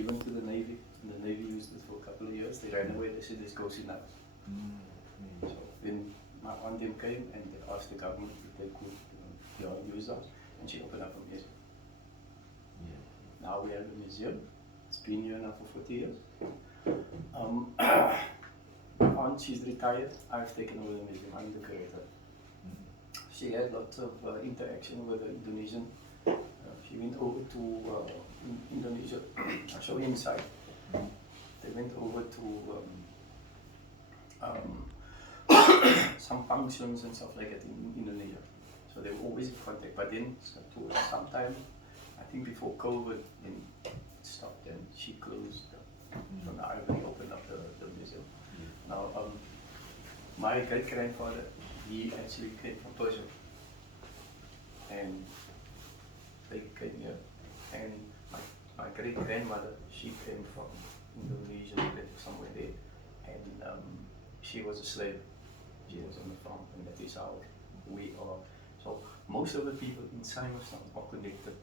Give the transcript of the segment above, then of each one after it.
given to the Navy, and the Navy used it for a couple of years. They ran away, they said this goes enough. So then my aunt them came and they asked the government if they could use that, and she opened up a museum. Now we have a museum. It's been here now for 40 years. My aunt, she's retired. I've taken over the museum. I'm the curator. She had lots of interaction with the Indonesian. She went over to Indonesia. I'll show you inside. They went over to some functions and stuff like that in Indonesia. So they were always in contact. But then, sometime, I think before COVID, then it stopped and she closed. So now I really opened up the museum. Now, my great-grandfather, he actually came from Persia. And they came here. And my great-grandmother, she came from Indonesia, somewhere there. And she was a slave. She was on the farm, and that is how we are. So most of the people in Simonston are connected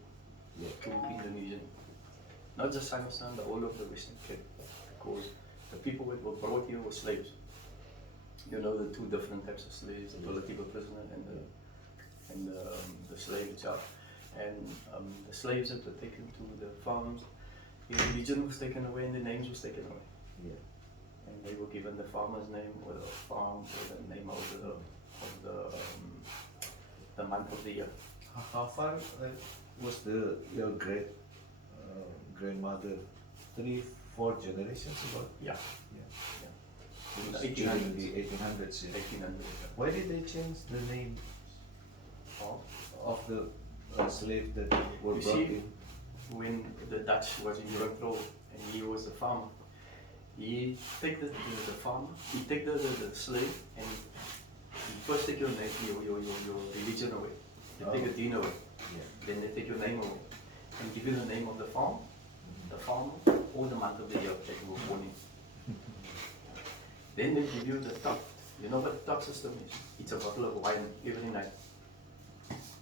to Indonesian. Not just Simonston, the whole of the Western Cape. Because the people that were brought here were slaves. You know the two different types of slaves, the political prisoner and the slave itself. And the slaves that were taken to the farms, their religion was taken away and the names was taken away. And they were given the farmer's name or the farm or the name of the month of the year. How far was your grandmother? 3-4 generations about? Yeah. In the the 1800s. 1800s. Why did they change the name of the slaves that were You brought see, in? when the Dutch was in control and he was a farmer, he take the farmer, he take the slave and he first take your name, your religion away. They take a deen away. Then they take your name away and give you the name of the farm, the farmer, or the month of the year that you were born in. Then they give you the top. You know what the top system is? It's a bottle of wine every night.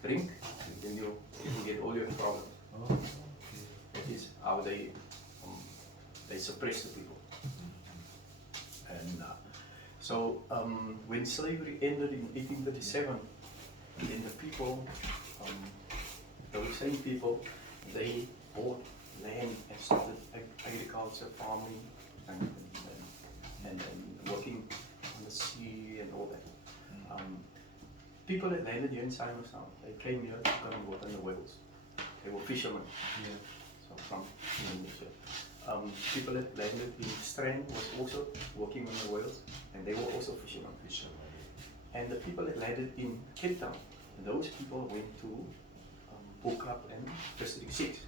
Drink, and then you get all your problems. That is how they suppress the people. And so when slavery ended in 1837, then the people, those same people, they bought land and started agriculture, farming, and working on the sea and all that. People that landed here in Simonston, they came here to come and work on the whales. They were fishermen. So from Indonesia. People that landed in Strand was also working on the whales, and they were also fishermen. And the people that landed in Cape Town, those people went to Boekap and District 6,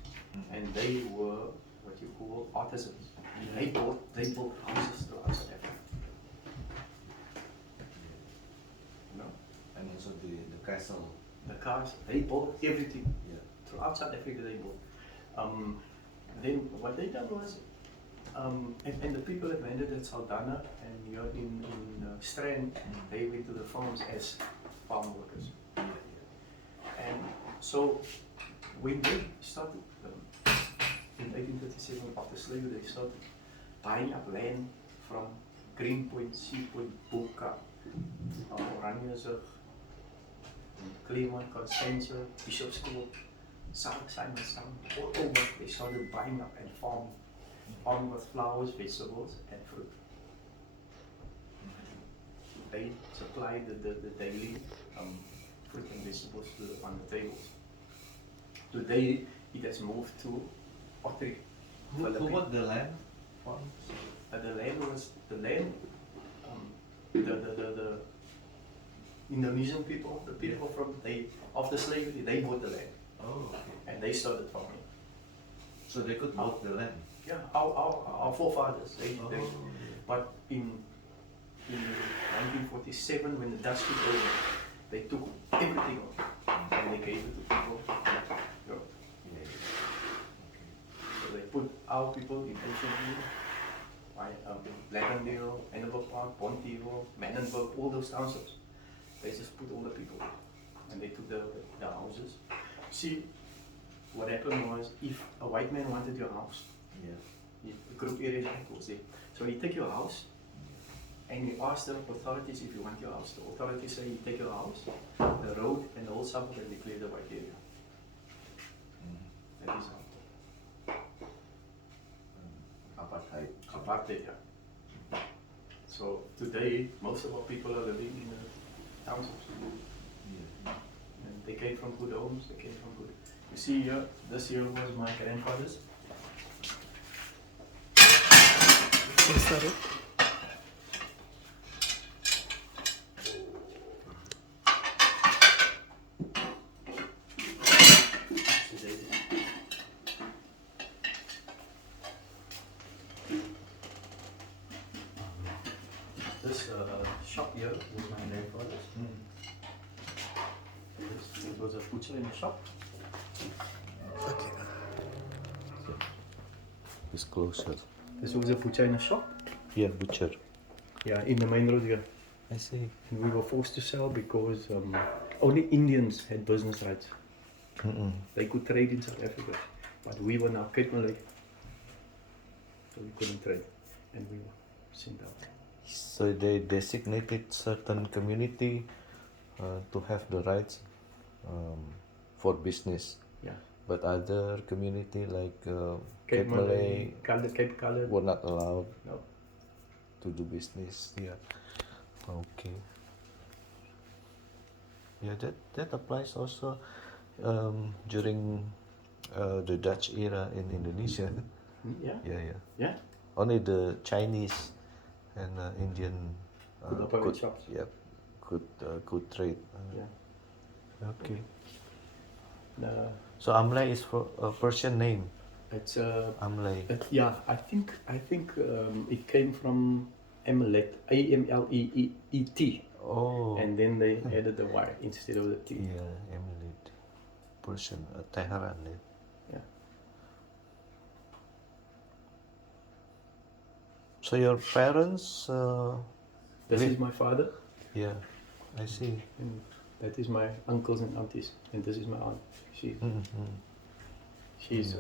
and they were what you call artisans. They built houses throughout South Africa. You know? And also the castle. The cars, they built everything. Throughout South Africa they built. Then what they done was, and the people that landed at Saldanha and here in Strand, they went to the farms as farm workers. And so when they started in 1837 after slavery, they started buying up land from Greenpoint, Seapoint, Boekap, Oranjezig, Claremont, Constantia, Bishopscourt, Simonston, all over. They started buying up and farming with flowers, vegetables, and fruit. They supplied the daily fruit and vegetables on the tables. Today it has moved to Ottery. Who bought the land? The Indonesian people, the people from after slavery, they bought the land. And they started farming. So they could bought the land? Yeah, our forefathers. But in 1947, when the Dutch took over, they took everything off and they gave it to people. So they put our people in Ocean, Blackendale, Hanover Park, Pontyville, Manenberg, all those townships. They just put all the people and they took the houses. See, what happened was, if a white man wanted your house, The group area goes there. So you take your house and you ask the authorities if you want your house. The authorities say you take your house, the road and the whole suburb and declare the white area. That is Apartheid. apartheid, yeah. So today, most of our people are living in the townships. Yeah. And they came from good homes, they came from good. You see here, this here was my grandfather's. Is that it? This shop here was my grandfather's. It was a butcher in the shop. Okay. It's closer. This was a butcher in the shop. Yeah, butcher. Yeah, in the main road here. I see. And we were forced to sell because only Indians had business rights. They could trade in South Africa, but we were now Cape Malay, so we couldn't trade, and we were sent out. So they designated certain community to have the rights for business, Yeah, but other community like Cape Malay, Cape Colored. were not allowed No. to do business. Yeah. Okay. Yeah, that applies also during the Dutch era in Indonesia. Yeah, Yeah. yeah. Only the Chinese and Indian Could operate shops. Yeah, could trade. Yeah. Okay. Uh, So Amlay is for a Persian name. it's Amlay. yeah. I think it came from Amulet, Amleet, Oh. and then they added the Y instead of the T. Yeah, Amulet. Persian. Tehran. Yeah. So your parents? This Li- is my father, Yeah, I see. and that is my uncles and aunties, and this is my aunt. She's.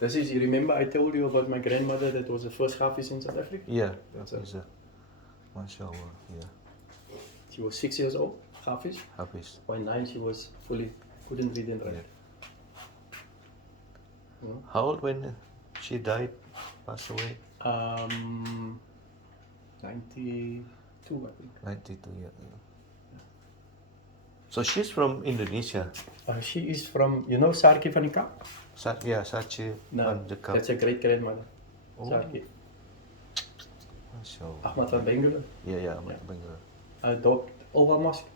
This is. You remember I told you about my grandmother that was the first Hafiz in South Africa. Yeah, That's that's a. Mashallah. Yeah, She was 6 years old, Hafiz. Hafiz. By 9 she was fully couldn't read and write. You know? How old when she died? Passed away. 92, I think. 92. Yeah. So she's from Indonesia. She is from, you know, Sarki van die Kap? Yeah, Sachi No, van de Kap. that's a great grandmother. Oh. Sarki. Mashallah. Ahmad van Bengelen. Yeah, I'm Yeah. Bangalore. Adopt Olwa Mosque.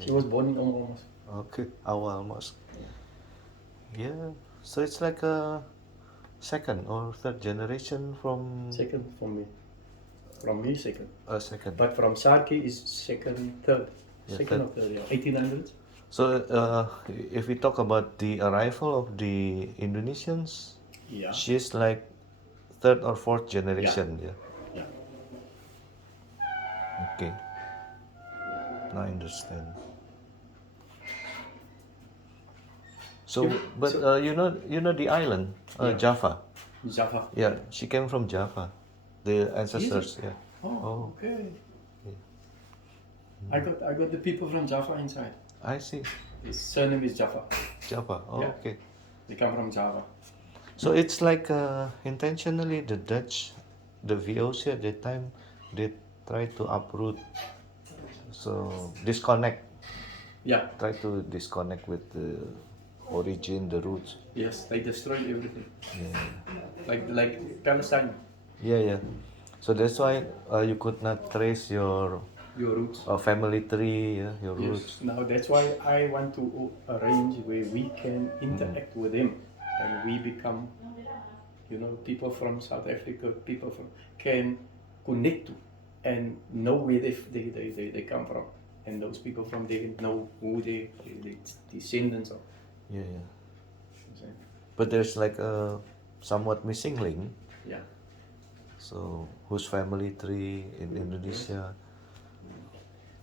She was born in Olwa Mosque. Okay, Awal Mosque. Yeah, so it's like a second or third generation from Second from me. From me, second. a second. But from Sarki is second, third. Yeah, Second third. or third, yeah. 1800s. So if we talk about the arrival of the Indonesians, Yeah. she's like third or fourth generation. Yeah. Yeah. Okay. Now I understand. So, Yeah, but so- you know the island, Yeah. Java. Java. Yeah, she came from Java. The ancestors. Yeah. Oh, Oh. okay. Yeah. I got the people from Java inside. I see. His surname is Java. Java. Oh, Yeah. okay. They come from Java. So it's like intentionally the Dutch, the VOC at that time, they try to uproot, so disconnect, Yeah. try to disconnect with the origin, the roots. Yes, they destroyed everything. Yeah. Like Palestine, Yeah. So that's why you could not trace your your roots. family tree, yeah, your Yes. roots. Now that's why I want to arrange where we can interact with them, and we become, you know, people from South Africa, people from can connect to, and know where they come from, and those people from there know who they descendants are. Yeah. You see? But there's like a somewhat missing link. Yeah. So whose family tree in Indonesia?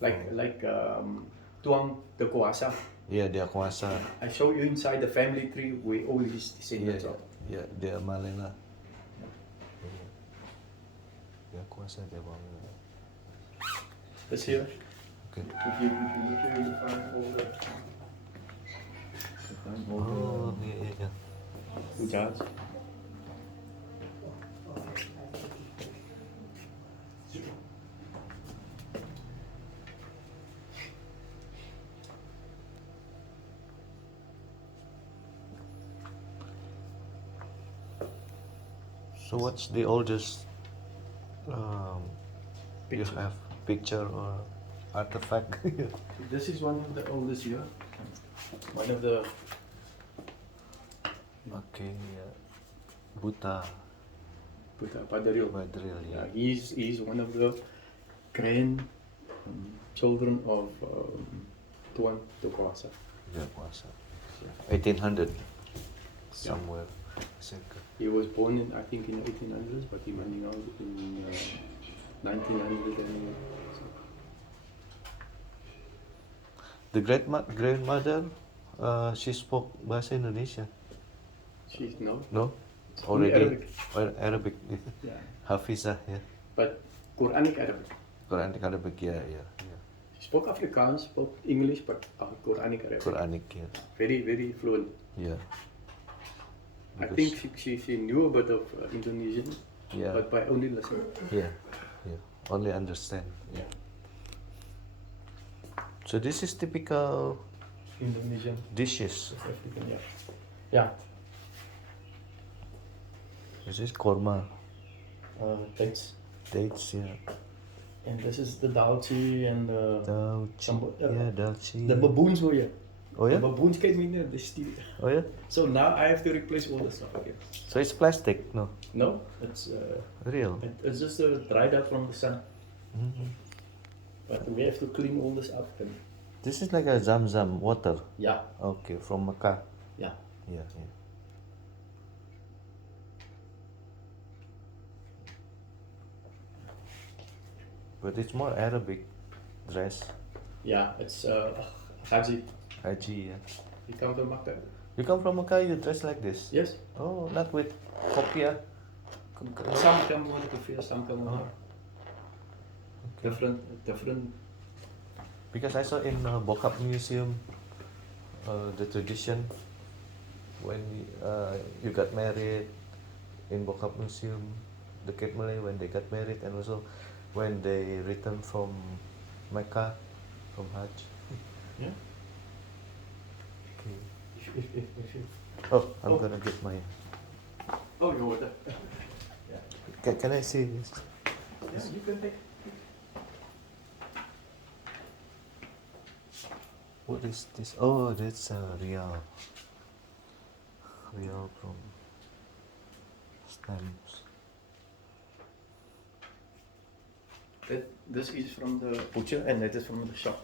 Like Tuang the Kuasa. Yeah, dia kuasa. I show you inside the family tree where all his descendants are. Yeah, dia Malela. masa dia bawa. This here, Okay. if you look here, you find all the Oh, yeah. jars. So what's the oldest you Picture. have picture or artifact? This is one of the oldest here. One of the Okay, Buddha Buddha Padaril. Badril, Yeah, yeah. he's one of the grand children of Tuan Tukwasa. Yeah, puasa. 1800 somewhere. Second. He was born in, I think, in 1800s, but he meninggal in 1900 anyway. So, The grandmother, she spoke bahasa Indonesia. she's no, No, it's only already Arabic. Arabic. Yeah, Hafizah, yeah. but Quranic Arabic. Quranic Arabic, yeah. She spoke Afrikaans, spoke English, but Quranic Arabic. Quranic, yeah. Very, very fluent. Yeah. I Because- think she knew a bit of Indonesian, Yeah. but by only listening. Yeah. Only understand. Yeah. So this is typical Indonesian, dishes. West African, yeah. Yeah, This is korma, dates. dates, yeah. And this is the dalchi and the Dalchi, yeah, dalchi. baboons were here. Oh yeah? The baboons came in here, they steal it. Oh yeah? So now I have to replace all the stuff again. So it's plastic, no? No, it's Real. it's just dried out from the sun. Mhm. But we have to clean all this up and This is like a Zam-Zam water. yeah, Okay, from Mecca. yeah. Yeah. But it's more Arabic dress. Yeah, it's Haji. Haji, yeah. You come from Makkah? You come from Mecca, you dress like this? Yes. Oh, not with kopiah? Some come with kufir, some come with Okay. different. Because I saw in Bokap Museum the tradition when you got married in Bokap Museum, the Cape Malay when they got married, and also when they returned from Mecca, from Hajj. Yeah. Okay. If you, Oh, I'm Oh. gonna get my. oh, your order. Yeah. Can I see this? Yeah, you can take. What is this? Oh, that's a real. Real from stamps. This is from the butcher and that is from the shop.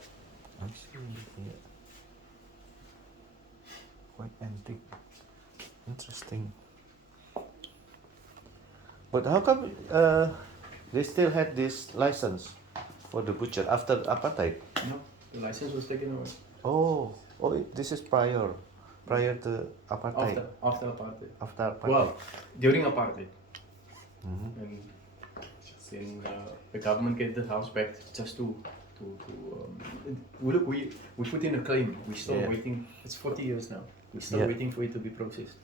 I see. Yeah. Quite antique. Interesting. But how come they still had this license for the butcher after apartheid? No, the license was taken away Oh, this is prior to apartheid. after apartheid. After apartheid. Well, during apartheid, Mhm. and then the government get the house back just to we put in a claim. We're still Yeah. waiting. It's 40 years now. We're still Yeah. waiting for it to be processed.